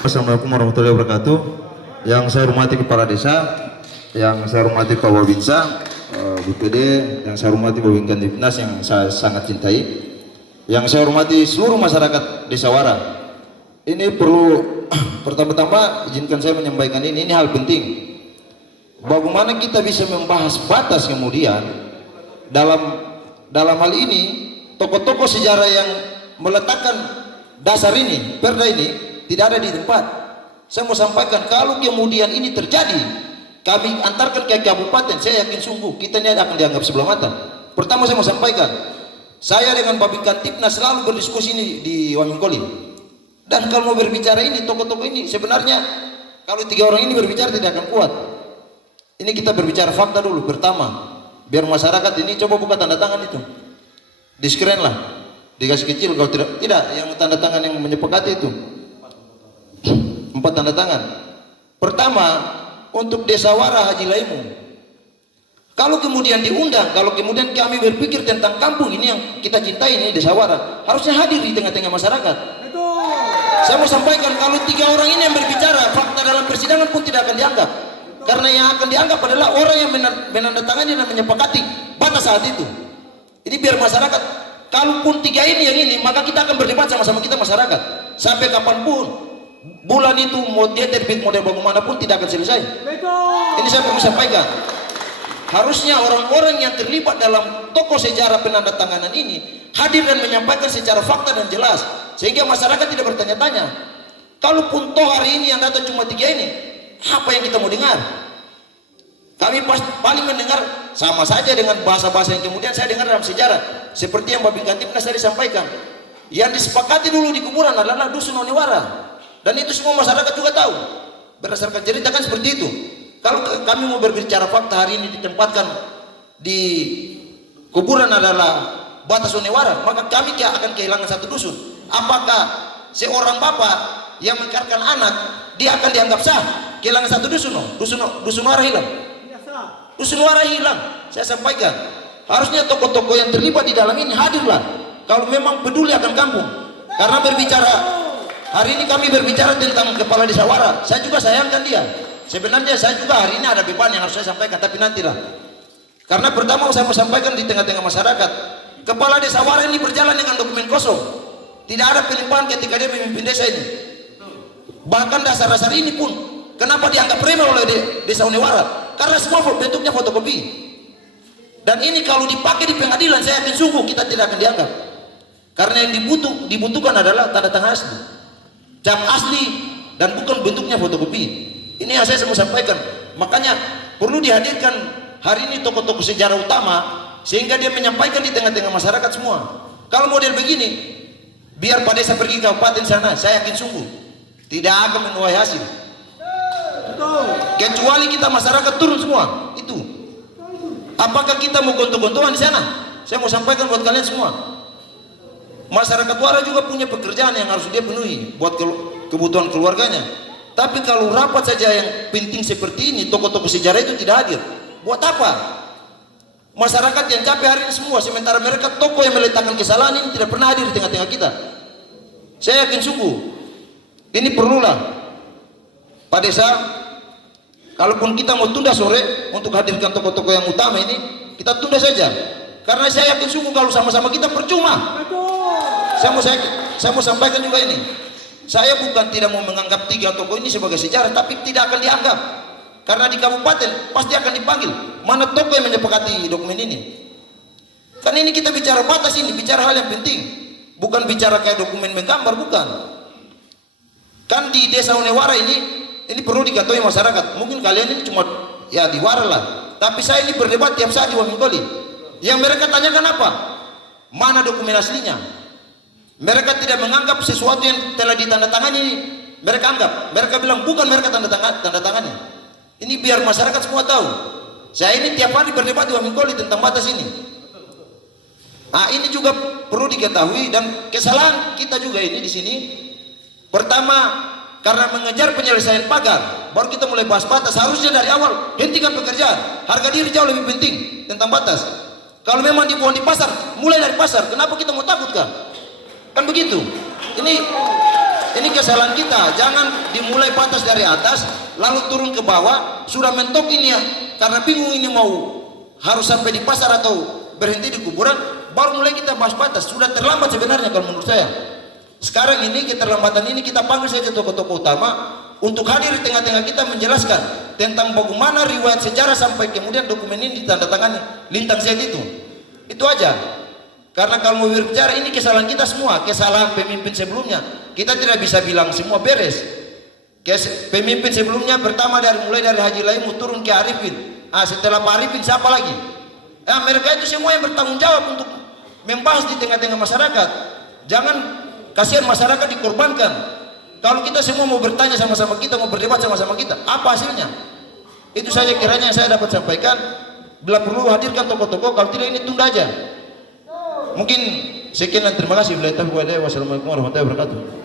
Assalamualaikum warahmatullahi wabarakatuh. Yang saya hormati Kepala Desa, yang saya hormati Pak Wabinsa, BPD, yang saya hormati Babinkan Tipnas yang saya sangat cintai, yang saya hormati seluruh masyarakat Desa Wara. Ini perlu pertama-tama izinkan saya menyampaikan ini hal penting. Bagaimana kita bisa membahas batas kemudian dalam hal ini tokoh-tokoh sejarah yang meletakkan dasar ini, perda ini tidak ada di tempat. Saya mau sampaikan kalau kemudian ini terjadi, kami antarkan ke kabupaten, saya yakin sungguh kita ini akan dianggap sebelah mata. Pertama saya mau sampaikan, saya dengan Babinkan Tipnas selalu berdiskusi ini di Wamingkoli. Dan kalau mau berbicara ini tokoh-tokoh ini sebenarnya kalau 3 orang ini berbicara tidak akan kuat. Ini kita berbicara fakta dulu pertama, biar masyarakat ini coba buka tanda tangan itu di screen lah, dikasih kecil kalau tidak yang tanda tangan yang menyepakati itu 4 tanda tangan. Pertama untuk Desa Wara Haji Laimu, kalau kemudian diundang, kalau kemudian kami berpikir tentang kampung ini yang kita cintai ini Desa Wara, harusnya hadir di tengah-tengah masyarakat. Saya mau sampaikan kalau 3 orang ini yang berbicara, fakta dalam persidangan pun tidak akan dianggap, karena yang akan dianggap adalah orang yang menandatangani dan menyepakati batas saat itu. Ini biar masyarakat, kalaupun 3 ini yang ini, maka kita akan berdebat sama-sama kita masyarakat sampai kapanpun. Bulan itu mau dia terbit model bagaimanapun tidak akan selesai. Ini saya perlu sampaikan. Harusnya orang-orang yang terlibat dalam tokoh sejarah penandatanganan ini hadir dan menyampaikan secara fakta dan jelas, sehingga masyarakat tidak bertanya-tanya. Kalaupun toh hari ini yang datang cuma 3 ini, apa yang kita mau dengar? Kami paling mendengar sama saja dengan bahasa-bahasa yang kemudian saya dengar dalam sejarah, seperti yang Babinkan Tipnas tadi sampaikan. Yang disepakati dulu di kuburan adalah dusun Onewara, dan itu semua masyarakat juga tahu berdasarkan cerita kan seperti itu. Kalau kami mau berbicara fakta hari ini ditempatkan di kuburan adalah batas Onewara, maka kami akan kehilangan 1 dusun. Apakah seorang bapak yang mengkarkan anak dia akan dianggap sah kehilangan 1 dusun? Dusun Wara hilang, dusun Wara hilang. Saya sampaikan harusnya tokoh-tokoh yang terlibat di dalam ini hadirlah kalau memang peduli akan kampung. Karena berbicara hari ini kami berbicara tentang Kepala Desa Wara, saya juga sayangkan dia. Sebenarnya saya juga hari ini ada beban yang harus saya sampaikan, tapi nantilah. Karena pertama saya mau sampaikan di tengah-tengah masyarakat, Kepala Desa Wara ini berjalan dengan dokumen kosong. Tidak ada pelimpahan ketika dia memimpin desa ini. Bahkan dasar-dasar ini pun kenapa dianggap remeh oleh Desa Onewara? Karena semua bentuknya fotokopi. Dan ini kalau dipakai di pengadilan, saya yakin sungguh kita tidak akan dianggap. Karena yang dibutuhkan adalah tanda tangan asli, cap asli, dan bukan bentuknya fotokopi. Ini yang saya mau sampaikan. Makanya perlu dihadirkan hari ini tokoh-tokoh sejarah utama, sehingga dia menyampaikan di tengah-tengah masyarakat semua. Kalau model begini, biar Pak Desa pergi ke kabupaten sana, saya yakin sungguh tidak akan menuai hasil. Kecuali kita masyarakat turun semua. Itu. Apakah kita mau gontok-gontokan di sana? Saya mau sampaikan buat kalian semua. Masyarakat Wara juga punya pekerjaan yang harus dia penuhi buat kebutuhan keluarganya. Tapi kalau rapat saja yang penting seperti ini, tokoh-tokoh sejarah itu tidak hadir, buat apa? Masyarakat yang capek hari ini semua, sementara mereka tokoh yang meletakkan kesalahan ini tidak pernah hadir di tengah-tengah kita. Saya yakin sungguh ini perlulah Pak Desa, kalaupun kita mau tunda sore untuk hadirkan tokoh-tokoh yang utama ini, kita tunda saja. Karena saya yakin sungguh kalau sama-sama kita percuma. Saya mau sampaikan juga ini. Saya bukan tidak mau menganggap 3 tokoh ini sebagai sejarah, tapi tidak akan dianggap. Karena di kabupaten pasti akan dipanggil. Mana tokoh yang menyepakati dokumen ini? Kan ini kita bicara batas ini, bicara hal yang penting. Bukan bicara kayak dokumen menggambar, bukan. Kan di Desa Onewara ini perlu diketahui masyarakat. Mungkin kalian ini cuma ya di Wara lah. Tapi saya ini berdebat tiap saat di Wamingkoli. Yang mereka tanyakan apa? Mana dokumen aslinya? Mereka tidak menganggap sesuatu yang telah ditandatangani ini mereka anggap. Mereka bilang bukan mereka tanda tangannya. Ini biar masyarakat semua tahu. Saya ini tiap hari berdebat di Wamingkoli tentang batas ini. Nah, ini juga perlu diketahui dan kesalahan kita juga ini di sini. Pertama, karena mengejar penyelesaian pagar, baru kita mulai bahas batas. Harusnya dari awal hentikan pekerjaan. Harga diri jauh lebih penting tentang batas. Kalau memang dibuang di pasar, mulai dari pasar. Kenapa kita mau takut kah? Kan begitu. Ini Ini kesalahan kita. Jangan dimulai batas dari atas lalu turun ke bawah, sudah mentok ini ya, karena bingung ini mau harus sampai di pasar atau berhenti di kuburan, baru mulai kita bahas batas. Sudah terlambat sebenarnya kalau menurut saya. Sekarang ini keterlambatan ini kita panggil saja tokoh-tokoh utama untuk hadir di tengah-tengah kita menjelaskan tentang bagaimana riwayat sejarah sampai kemudian dokumen ini ditandatangani Lintang Zat itu. Itu aja. Karena kalau mau berbicara ini kesalahan kita semua, kesalahan pemimpin sebelumnya. Kita tidak bisa bilang semua beres. Pemimpin sebelumnya pertama mulai dari Haji Laimu turun ke Arifin. Setelah Pak Arifin siapa lagi? Mereka itu semua yang bertanggung jawab untuk membahas di tengah-tengah masyarakat. Jangan kasihan masyarakat dikorbankan. Kalau kita semua mau bertanya sama-sama kita, mau berdebat sama-sama kita, apa hasilnya? Itu saja kiranya yang saya dapat sampaikan. Bila perlu hadirkan tokoh-tokoh, kalau tidak ini tunda aja. Mungkin sekian dan terima kasih. Wassalamualaikum warahmatullahi wabarakatuh.